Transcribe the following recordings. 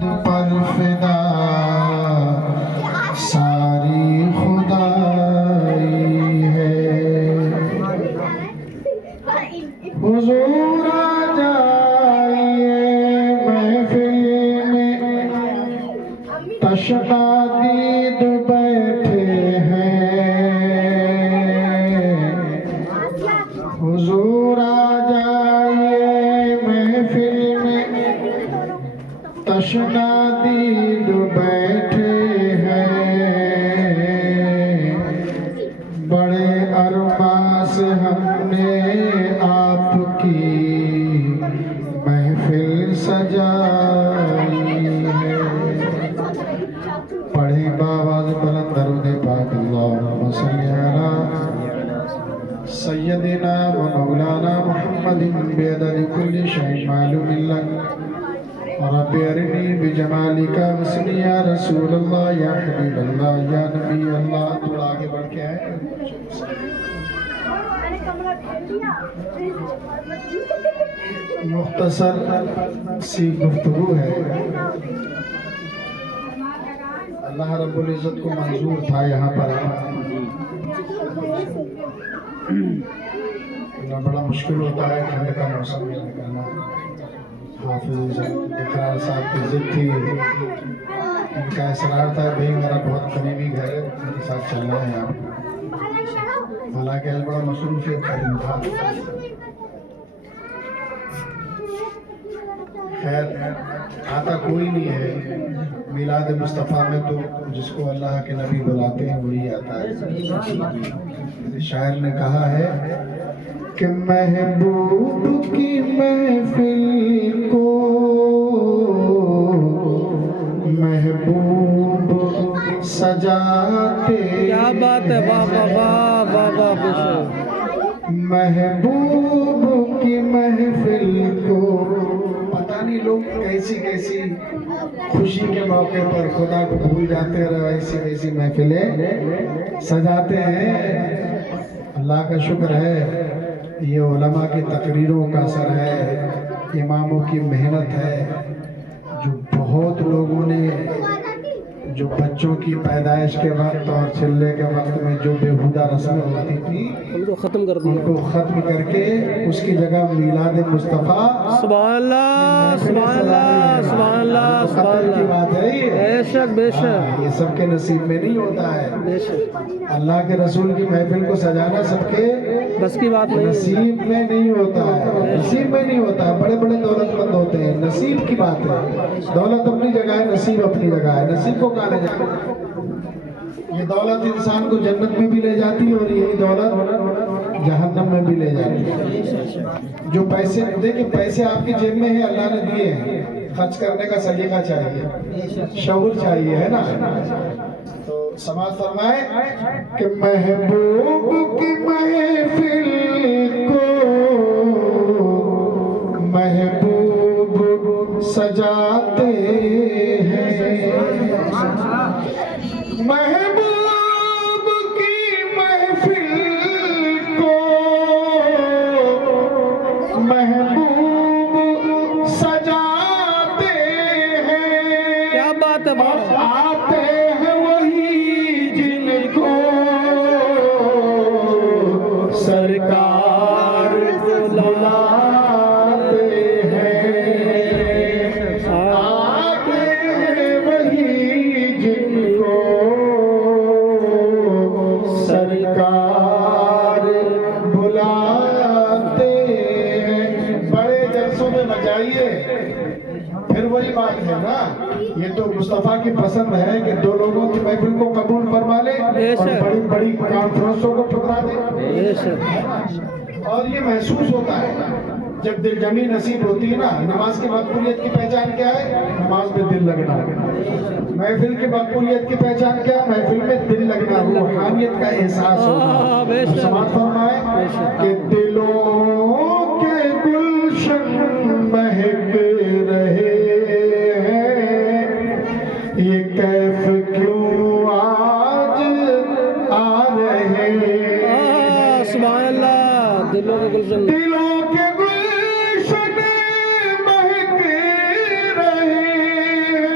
پر فدا ساری خدائی ہے، حضور آ جائیے محفل میں، تشنا دید بیٹھے ہیں، حضور آ جائیے محفل میں، تشنا دید بیٹھے ہیں، بڑے ارمان سے ہم نے آپ کی محفل سجائی ہے۔ پڑھیں بآواز بلند درود پاک، اللہم صلی علی سیدنا و مولانا محمد بعدد کل شیء معلوم لک، رب ارنی بجمالک واسمی یا رسول اللہ یا حبیب اللہ یا نبی اللہ۔ تھوڑا آگے بڑھ کے آئے۔ مختصر سی گفتگو ہے، اللہ رب العزت کو منظور تھا یہاں پر آنا، بڑا مشکل ہوتا ہے ٹھنڈ کا موسم میں نکلنا۔ حافظ اقرار صاحب کی ضد تھی، ان کا اصرار تھا بھئی میرا بہت قریبی گھر ہے، میرے ساتھ چلنا ہے آپ، حالانکہ ایک بڑا مصروفیت کا دن تھا۔ خیر آتا کوئی نہیں ہے میلاد مصطفیٰ میں، تو جس کو اللہ کے نبی بلاتے ہیں وہی آتا ہے۔ شاعر نے کہا ہے کہ محبوب کی محفل کو محبوب سجاتے، کیا بات ہے، واہ واہ واہ واہ واہ بے شک۔ محبوب کی محفل کو، پتہ نہیں لوگ کیسی کیسی خوشی کے موقع پر خدا کو بھول جاتے ہیں، ایسی ایسی محفلیں سجاتے ہیں۔ اللہ کا شکر ہے یہ علماء کی تقریروں کا اثر ہے، اماموں کی محنت ہے، جو بہت لوگوں نے جو بچوں کی پیدائش کے وقت اور چلنے کے وقت میں جو بےہودہ رسمیں ہوتی تھی ان کو ختم کر ان دیا، کو ختم کر کے اس کی جگہ میلاد مصطفیٰ۔ سبحان اللہ سبحان اللہ سبحان اللہ سبحان خطر کی اللہ، بات ہے یہ، بے شک بے شک یہ سب کے نصیب میں نہیں ہوتا ہے۔ بے شک، اللہ کے رسول کی محفل کو سجانا سب کے بس کی بات نہیں ہے۔ نصیب میں نہیں ہوتا ہے، نصیب میں نہیں ہوتا ہے۔ بڑے بڑے دولت مند ہوتے ہیں، نصیب کی بات ہے۔ دولت اپنی جگہ ہے، نصیب اپنی جگہ ہے، نصیب کو کہاں لے جاتا ہے؟ یہ دولت انسان کو جنت میں بھی لے جاتی ہے اور یہی دولت جہنم میں بھی لے جاتی ہے۔ جو پیسے دیکھیں، پیسے آپ کی جیب میں ہیں، اللہ نے دیے ہیں، خرچ کرنے کا سلیقہ چاہیے، شعور چاہیے، ہے نا؟ تو سماعت فرمائے کہ محبوب کی محفل کو محبوب سجاتے ہیں، محبوب کی محفل کو محبوب سجاتے ہیں، کیا بات ہے، اور آتے ہیں وہی جن کو سرکار بلاتے ہیں، آتے ہیں وہی جن کو سرکار بلاتے ہیں۔ بڑے جلسوں میں بجائیے، پھر وہی بات ہے نا، یہ تو مصطفیٰ کی پسند ہے کہ دو لوگوں کی محفل کو قبول فرما لے اور بڑی بڑی کانفرنسوں کو ٹھکرا دے۔ بے شک، اور یہ محسوس ہوتا ہے جب دل جمی نصیب ہوتی ہے نا۔ نماز کی مقبولیت کی پہچان کیا ہے؟ نماز میں دل لگنا۔ محفل کی مقبولیت کی پہچان کیا ہے؟ محفل میں دل لگنا، روحانیت کا احساس ہونا۔ سماعت فرمائے کہ دلوں کے گلشن مہک رہے ہیں، یہ کیف کیوں آج آ رہے ہیں؟ سبحان اللہ، دلوں کے گلشن، دلوں کے گلشن مہک رہے ہیں،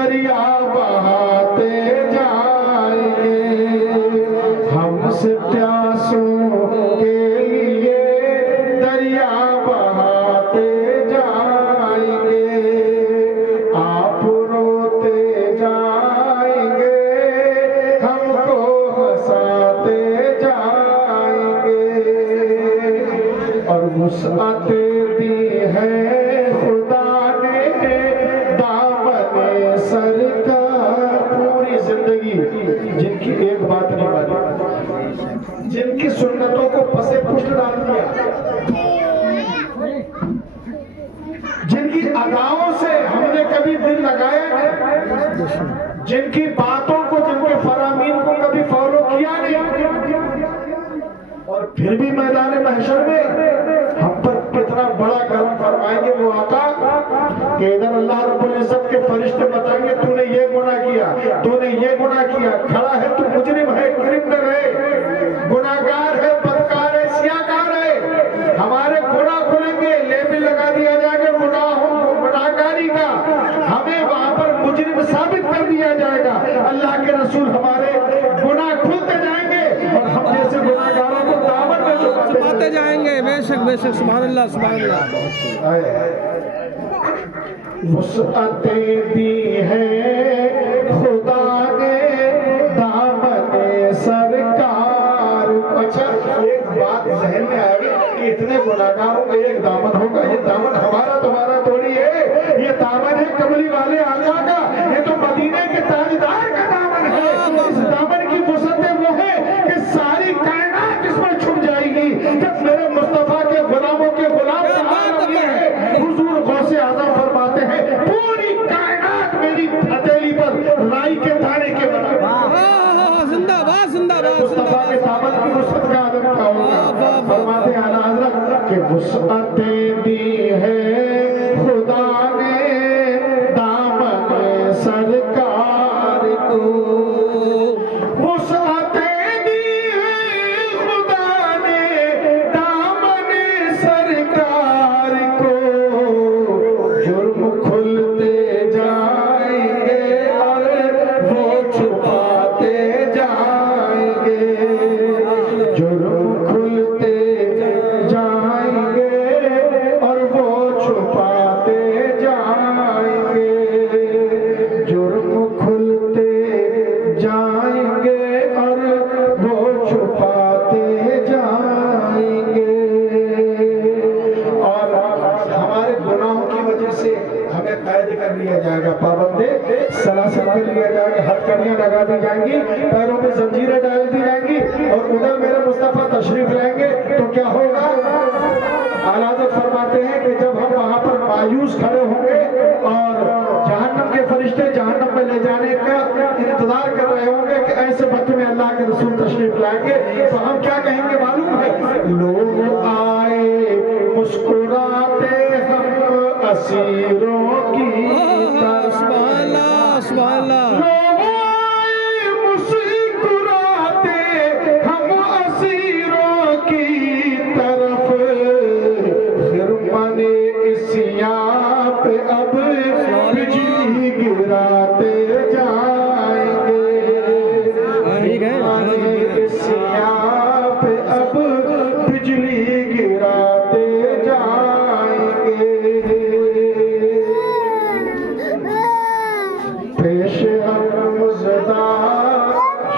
دریا بہاتے جائیں گے ہم سے پیاسوں کے لیے دریا بہاتے جائیں گے آپ روتے جائیں گے ہم کو ہنساتے جائیں گے اور وسعت دی ہے خدا نے دامن سرکار پوری زندگی جن کی ایک بات نہیں مانی جن کی سنتوں کو پسے پشت ڈال دیا جن کی اداؤں سے ہم نے کبھی دل لگایا نہیں جن کی باتوں کو جن کے فرامین کو کبھی فالو کیا نہیں اور پھر بھی میدان محشر میں ہم پر کتنا بڑا کرم فرمائیں گے وہ آقا کہ ادھر اللہ رب العزت کے فرشتے بتائیں گے تو نے یہ گناہ کیا تو نے یہ گناہ کیا کھڑا ہے تو مجرم ہے کرمنل ہے گناہگار ہے بدکار ہے سیاہکار ہے ہمارے گناہ کھلیں گے لیبل لگا دیا جائے گا گناہگاری کا ہمیں وہاں پر مجرم ثابت کر دیا جائے گا اللہ کے رسول ہمارے گناہ کھلتے جائیں گے اور ہم جیسے گناہگاروں کو دامن میں چھپاتے جائیں گے بے شک سبحان اللہ سبحان اللہ وسعت دی ہے خدا نے دامن سرکار اچھا ایک بات ذہن میں آئے کہ اتنے گناہگاروں کا ایک دامن ہوگا یہ دامن ہمارا تمہارا تھوڑی ہے یہ دامن ہے کملی والے آقا کا یہ تو مدینے کے تاجدار کا دامن ہے اس دامن کی وسعت وہ ہے کہ ساری کائنات اس میں چھپ جائے گی جب میرے مصطفیٰ کے غلاموں کے غلام حضور غوث اعظم فرماتے ہیں پوری کائنات میری ہتھیلی پر رائی کے دانے کے برابر زندہ باد زندہ باد مصطفیٰ کے دامن کی وسعت کا عدم کیا ہوگا فرماتے ہیں اعلیٰ حضرت کہ وسعت دی ہے خدا نے دامن سرکار کو وسعت دی ہے خدا نے دامن سرکار کو جرم کھلتے جائیں گے اور وہ چھپاتے جائیں گے جرم کھلتے جائیں گے اور وہ چھپاتے جائیں گے جرم کھلتے جائیں گے اور وہ چھپاتے جائیں گے اور ہمارے گناہوں کی وجہ سے ہمیں قید کر لیا جائے گا پابندے سلاسل کر لیا جائے گا ہتھکڑیاں لگا دی جائیں گی پیروں پہ زنجیریں ڈال دی جائیں گی اور ادھر میرے مصطفیٰ تشریف لائیں گے تو کیا ہوگا اعلیٰ حضرت فرماتے ہیں کہ جب ہم وہاں پر مایوس کھڑے ہوں گے اور جہنم کے فرشتے جہنم میں لے جانے کا انتظار کر رہے ہوں گے کہ ایسے وقت میں اللہ کے رسول تشریف لائیں گے تو ہم کیا کہیں گے معلوم ہے لوگ آئے مسکراتے ہم اسیروں کی سبحان اللہ سبحان اللہ لوگ آئے مسکراتے ہم اسیروں کی طرف خرمن اسیاں پہ اب بجلی گراتے جائیں گے خرمن اسیاں پہ اب بجلی گراتے جائیں گے پیش ہم مزدہ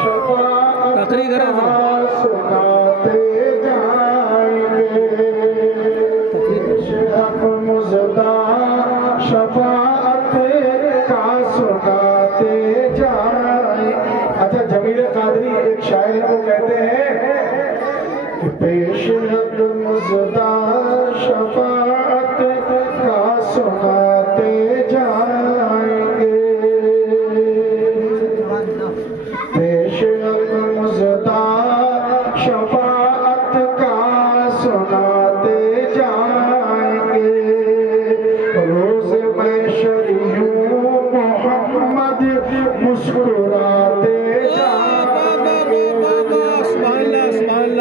شفاعت تقریر کریں کا سناتے جائیں گے پیش ہم مزدہ شفاعت کا سناتے جائیں اچھا جمیل قادری ایک شاعر کو کہتے ہیں کہ پیش حد مزدہ شفاعت کا سناتے جائیں گے پیش حد مزدہ شفاعت کا سناتے جائیں گے روز محشر یوں محمد مسکراتے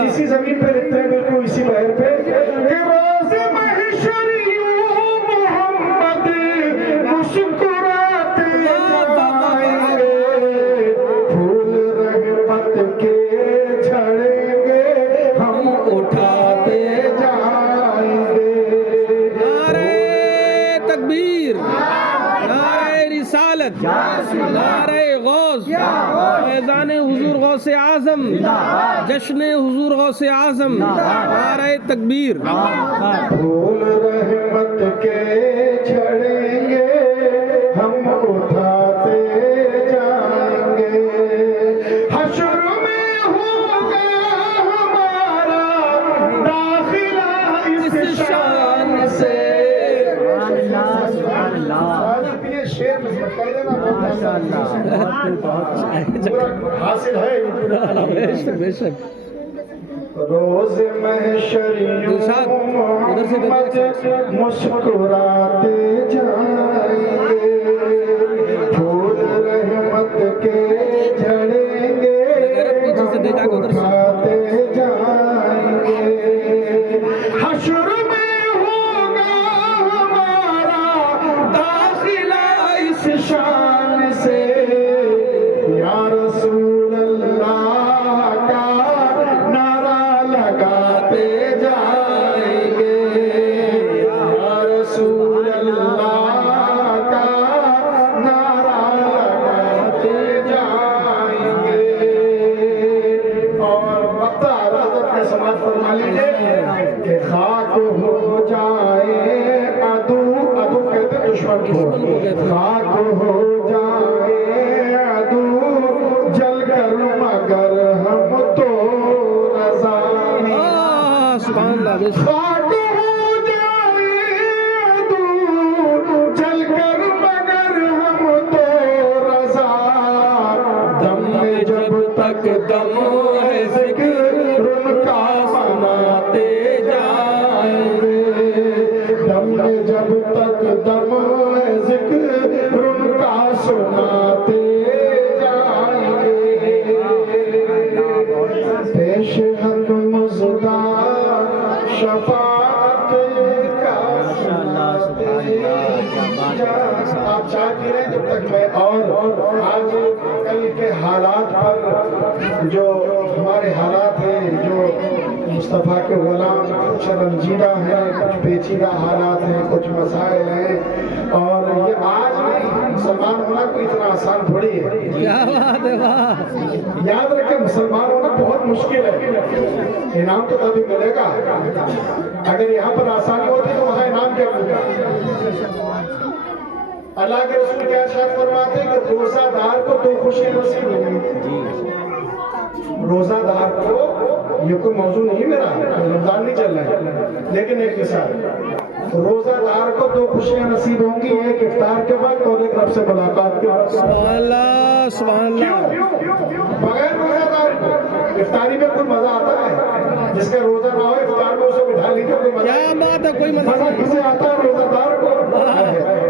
اسی زمین پہ لکھتے ہیں بالکل اسی بحر پہ کہ روز محشر یوں محمد مسکراتے رسالت نعرہ غوث فیضان حضور غوث اعظم جشن حضور غوث اعظم نعرہ تکبیر پھول رحمت کے جھڑیں گے ہم اٹھاتے جائیں گے حشر میں ہوگا ہمارا داخلہ اس شان سے شیر میں کہہ دینا حاصل ہے بے شک روز محشر مسکراتے جائیں گے پھول رحمت کے جھڑیں گے اٹھاتے جائیں گے حشر میں ہوگا ہمارا داخلہ اس شان سے یا رسول اللہ کا نعرہ لگاتے جائیں گے یا رسول اللہ کا نعرہ لگاتے جائیں گے اور مقطع حضرت نے سماعت فرما لیجیے کہ خاک ہو جائے عدو کہتے ہیں دشمن کو خاک ہو جائے عدو جل کر مگر ہم تو رضا سبحان اللہ بے شک خاک ہو جائے عدو جل کر مگر ہم تو رضا دم میں جب تک دم ہے ذکر ان کا سناتے جائیں گے دم میں جب تک دم ہے ذکر ان کا سناتے جائیں گے پیش حق مزدہ شفاعت کا آپ چاہ پی رہے ہیں جب تک میں اور آج کل کے حالات پر جو ہمارے حالات ہیں جو مصطفیٰ کے غلام کچھ رنجیدہ ہیں کچھ پیچیدہ حالات ہیں کچھ مسائل ہیں اور یہ آج نہیں مسلمان ہونا کوئی اتنا آسان تھوڑی ہے کیا بات ہے واہ یاد رکھیں مسلمان ہونا بہت مشکل ہے انعام تو تبھی ملے گا اگر یہاں پر آسانی ہوتی تو وہاں انعام کیا ملے گا اللہ کے رسول کیا ارشاد فرماتے ہیں کہ روزہ دار کو دو خوشی نصیب ہوگی روزہ دار کو یہ کوئی موضوع نہیں میرا رمضان نہیں چل رہا ہے لیکن ایک مثال روزہ دار کو دو خوشیاں نصیب ہوں گی ایک افطار کے وقت اور ایک رب سے ملاقات کے وقت سبحان اللہ سبحان اللہ بغیر روزہ دار کو افطاری میں کوئی مزہ آتا ہے جس کا روزہ نہ ہو افطار میں اسے بٹھا لیجیے کوئی مزہ کیا بات ہے کوئی مزہ مزہ کسے آتا ہے روزہ دار کو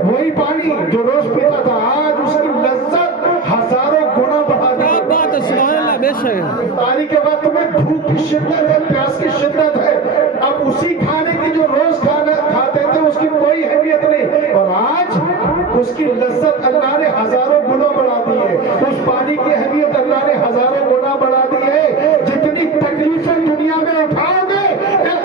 وہی پانی جو روز پیتا تھا آج اس کی لذت ہزاروں گنا بڑھا دی کیا بات ہے سبحان اللہ بے شک افطاری کے بعد تمہیں بھوک کی شدت ہے پیاس کی شدت ہے اب اسی کھانے کی جو روز کھاتے تھے اس کی کوئی اہمیت نہیں اور آج اس کی لذت اللہ نے ہزاروں گنا بڑھا دی ہے اس پانی کی اہمیت اللہ نے ہزاروں گنا بڑھا دی ہے جتنی تکلیفیں دنیا میں اٹھاؤ گے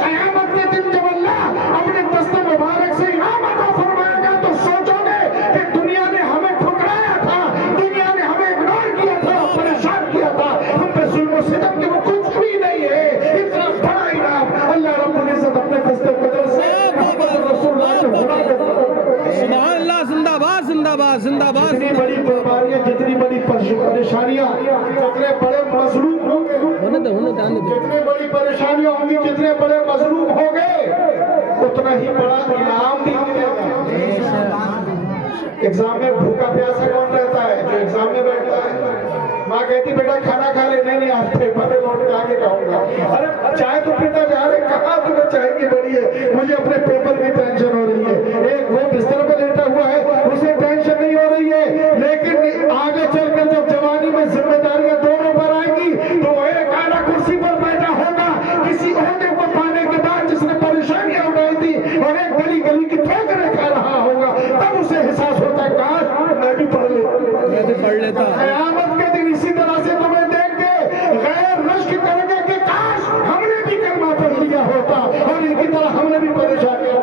قیامت کے دن جب اللہ اپنے دست مبارک سے انعام عطا فرمائے گا تو سوچو گے کہ دنیا نے ہمیں ٹھکرایا تھا دنیا نے ہمیں اگنور کیا تھا پریشان کیا تھا ہم پہ ظلم و ستم کے وہ کچھ بھی نہیں ہے اتنا بڑا انعام اللہ رب العزت اپنے دست قدر سے رسول اللہ کو بنا دیتا سبحان اللہ زندہ باد زندہ باد زندہ باد جتنی بڑی بیماریاں جتنی بڑی پریشانیاں جتنے بڑے مظلوم ہوں گے جتنے بڑی پریشانیاں ہوں گی جتنے بڑے مظلوم ہوں گے اتنا ہی بڑا انعام بھی ملے گا ایگزام میں بھوکا پیاسا کون رہتا ہے جو ایگزام میں بیٹھتا ہے ماں کہتی بیٹا کھانا کھا لے نہیں آپ پیپر میں لوٹ کے آگے کھاؤں گا ارے چائے تو پیتا جا رہے کہاں تمہیں چائے کی بڑی ہے مجھے اپنے پیپر کی ٹینشن ہو رہی ہے ایک وہ بستر پہ لیٹا ہوا ہے اسے ٹینشن نہیں ہو رہی ہے لیکن آگے چل کر جب جوانی میں ذمہ داریاں دونوں پر آئیں گی تو ایک اعلیٰ کرسی پر بیٹھا ہوگا کسی عہدے کو پانے کے بعد جس نے پریشانیاں اٹھائی تھی اور ایک گلی گلی کی ٹھوکریں کھا رہا ہوگا تب اسے احساس ہوتا ہے کاش میں بھی پڑھ لیتا قیامت کے دن اسی طرح سے تمہیں دیکھ کے غیر رشک کریں گے کہ کاش ہم نے بھی کلمہ پڑھ لیا ہوتا اور ان کی طرح ہم نے بھی پریشانیاں